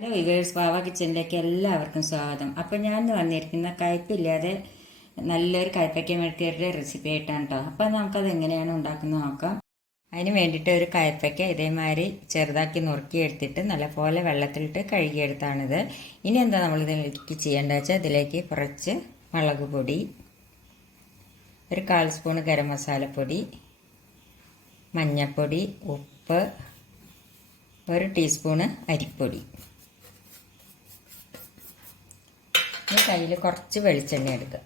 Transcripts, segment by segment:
Hello viewers വാവ കിച്ചണിലേക്ക് എല്ലാവർക്കും സ്വാഗതം. അപ്പോൾ ഞാൻ വന്നിരിക്കുന്ന കയ്പില്ലാതെ നല്ലൊരു കയ്പയ്ക്ക മെഴുക്കിയുടെ റെസിപ്പി ആയിട്ടാണ് കേട്ടോ അപ്പോൾ നമുക്കത് എങ്ങനെയാണ് ഉണ്ടാക്കുന്നത് നോക്കാം. അതിന് വേണ്ടിയിട്ട് ഒരു കയ്പയ്ക്ക ഇതേമാതിരി ചെറുതാക്കി നുറുക്കിയെടുത്തിട്ട് നല്ലപോലെ വെള്ളത്തിലിട്ട് കഴുകിയെടുത്താണിത്. ഇനി എന്താ നമ്മൾ ഇതിലേക്ക് ചെയ്യേണ്ടത് വെച്ചാൽ ഇതിലേക്ക് കുറച്ച് മുളക് പൊടി ഒരു കാൽ സ്പൂൺ ഗരം മസാലപ്പൊടി മഞ്ഞൾപ്പൊടി ഉപ്പ് ഒരു ടീസ്പൂണ് അരിപ്പൊടി. ഇനി കയ്യിൽ കുറച്ച് വെളിച്ചെണ്ണ എടുക്കുക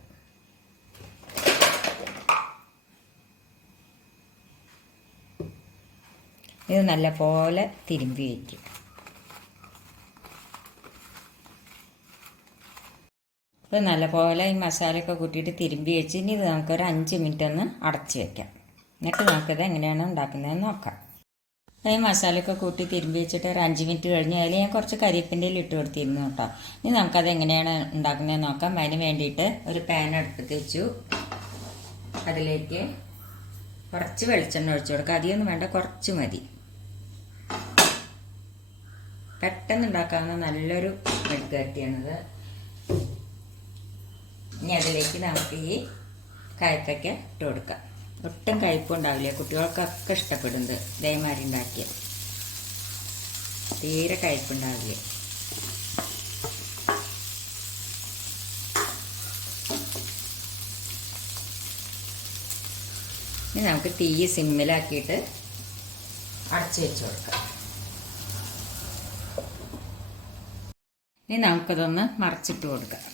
ഇത് നല്ല പോലെ തിരുമ്പി വയ്ക്കും. ഇത് നല്ല പോലെ ഈ മസാലയൊക്കെ കൂട്ടിയിട്ട് തിരുമ്പി വെച്ച് ഇനി ഇത് നമുക്കൊരു അഞ്ച് മിനിറ്റ് ഒന്ന് അടച്ച് വെക്കാം. എന്നിട്ട് നമുക്കിത് എങ്ങനെയാണ് ഉണ്ടാക്കുന്നതെന്ന് നോക്കാം. ഈ മസാലയൊക്കെ കൂട്ടി തിരുമ്പി വെച്ചിട്ട് ഒരു അഞ്ച് മിനിറ്റ് കഴിഞ്ഞ് അതിൽ ഞാൻ കുറച്ച് കരിയപ്പിന്റെ ഇട്ട് കൊടുത്തിരുന്നു കേട്ടോ. ഇനി നമുക്കത് എങ്ങനെയാണ് ഉണ്ടാക്കുന്നതെന്ന് നോക്കാം. അതിന് വേണ്ടിയിട്ട് ഒരു പാൻ അടുപ്പത്ത് വെച്ചു. അതിലേക്ക് കുറച്ച് വെളിച്ചെണ്ണ ഒഴിച്ചു കൊടുക്കുക. അധികമൊന്നും വേണ്ട കുറച്ച് മതി. പെട്ടെന്ന് ഉണ്ടാക്കാവുന്ന നല്ലൊരു മെഴുക്കുവരട്ടിയാണിത് ഇനി അതിലേക്ക് നമുക്ക് ഈ കായ്ക്കൊക്കെ ഇട്ട് കൊടുക്കാം. ഒട്ടും കയ്പുണ്ടാവില്ല കുട്ടികൾക്കൊക്കെ ഇഷ്ടപ്പെടുന്നത് ഇതേമാതിരി ഉണ്ടാക്കിയ തീരെ കയ്പുണ്ടാവില്ല ഇനി നമുക്ക് തീ സിമ്മിലാക്കിയിട്ട് അടച്ചു വെച്ച് കൊടുക്കാം. ഇനി നമുക്കതൊന്ന് മറച്ചിട്ട് കൊടുക്കാം.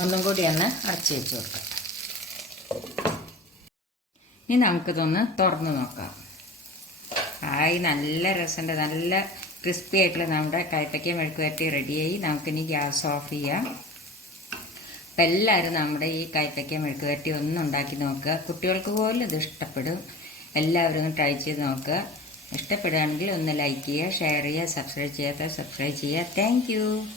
ഒന്നും കൂടി ഒന്ന് അടച്ച് വെച്ച് കൊടുക്കാം. ഇനി നമുക്കിതൊന്ന് തുറന്ന് നോക്കാം. ആയി നല്ല രസമുണ്ട്. നല്ല ക്രിസ്പി ആയിട്ടുള്ള നമ്മുടെ കയ്പയ്ക്ക മെഴുക്കുവരട്ടി റെഡിയായി നമുക്കിനി ഗ്യാസ് ഓഫ് ചെയ്യാം. അപ്പം എല്ലാവരും നമ്മുടെ ഈ കയ്പയ്ക്ക മെഴുക്കുവരട്ടി ഒന്ന് ഉണ്ടാക്കി നോക്കുക. കുട്ടികൾക്ക് പോലും ഇത് ഇഷ്ടപ്പെടും. എല്ലാവരും ട്രൈ ചെയ്ത് നോക്കുക. ഇഷ്ടപ്പെടുകയാണെങ്കിൽ ഒന്ന് ലൈക്ക് ചെയ്യുക ഷെയർ ചെയ്യുക സബ്സ്ക്രൈബ് ചെയ്യാത്ത സബ്സ്ക്രൈബ് ചെയ്യുക. താങ്ക്